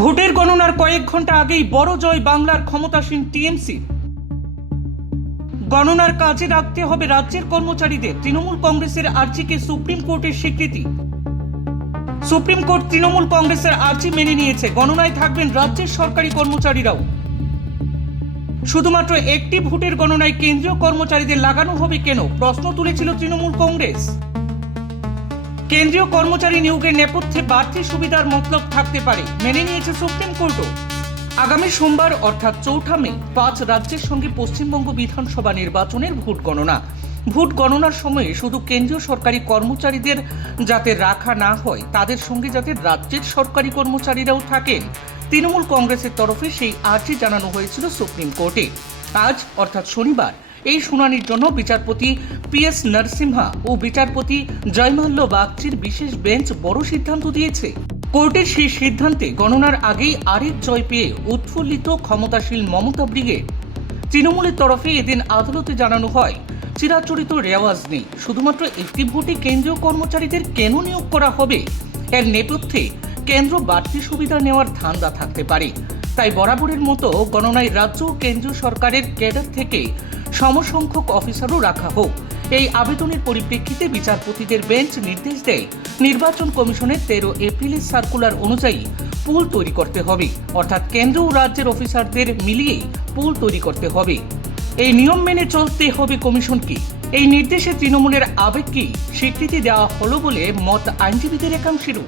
ভোটের গণনার কয়েক ঘন্টা আগেই বড় জয় বাংলার ক্ষমতাসীন টিএমসি। গণনার কাজে রাখতে হবে রাজ্যের কর্মচারীদের। তৃণমূল কংগ্রেসের আর্জিকে সুপ্রিম কোর্টের স্বীকৃতি। সুপ্রিম কোর্ট তৃণমূল কংগ্রেসের আর্জি মেনে নিয়েছে। গণনায় থাকবেন রাজ্যের সরকারি কর্মচারীরাও। শুধুমাত্র একটি ভোটের গণনায় কেন্দ্রীয় কর্মচারীদের লাগানো হবে কেন, প্রশ্ন তুলেছিল তৃণমূল কংগ্রেস। কেন্দ্রীয় কর্মচারী নিয়োগের নেপথ্যে বাড়তি সুবিধার মতলব থাকতে পারে, মেনে নিয়েছে সুপ্রিম কোর্টও। আগামী সোমবার অর্থাৎ 4 মে 5 রাজ্যের সঙ্গে পশ্চিমবঙ্গ বিধানসভা নির্বাচনের ভোট গণনা। ভোট গণনার সময়ে শুধু কেন্দ্রীয় সরকারি কর্মচারীদের যাতে রাখা না হয়, তাদের সঙ্গে যাতে রাজ্যের সরকারি কর্মচারীরাও থাকেন, তৃণমূল কংগ্রেসের তরফে সেই আর্জি জানানো হয়েছিল সুপ্রিম কোর্টে। আজ অর্থাৎ শনিবার এই শুনানির জন্য বিচারপতি PS নরসিমহা ও বিচারপতি জয়মাল্য বাগচির বিশেষ বেঞ্চ বড় সিদ্ধান্ত দিয়েছে। কোর্টের সেই সিদ্ধান্তে গণনার আগেই আরেক জয় পেয়ে উৎফুল্লিত ক্ষমতাশীল মমতা ব্রিগেড। তৃণমূলের তরফে এদিন আদালতে জানানো হয়, চিরাচরিত রেওয়াজ নেই, শুধুমাত্র একটি ভোটে কেন্দ্রীয় কর্মচারীদের কেন নিয়োগ করা হবে, এর নেপথ্যে কেন্দ্র বাড়তি সুবিধা নেওয়ার ধান্দা থাকতে পারে। তাই বরাবরের মতো গণনায় রাজ্য ও কেন্দ্রীয় সরকারের ক্যাডার থেকে সমসংখ্যক অফিসারও রাখা হোক। এই আবেদনের পরিপ্রেক্ষিতে বিচারপতিদের বেঞ্চ নির্দেশ দেয়, নির্বাচন কমিশনের 13 এপ্রিলের সার্কুলার অনুযায়ী পুল তৈরি করতে হবে, অর্থাৎ কেন্দ্র ও রাজ্যের অফিসারদের মিলিয়েই পুল তৈরি করতে হবে। এই নিয়ম মেনে চলতে হবে কমিশনকে। এই নির্দেশে তৃণমূলের আবেগ কি স্বীকৃতি দেওয়া হলো বলে মত আইনজীবীদের একাংশেরও।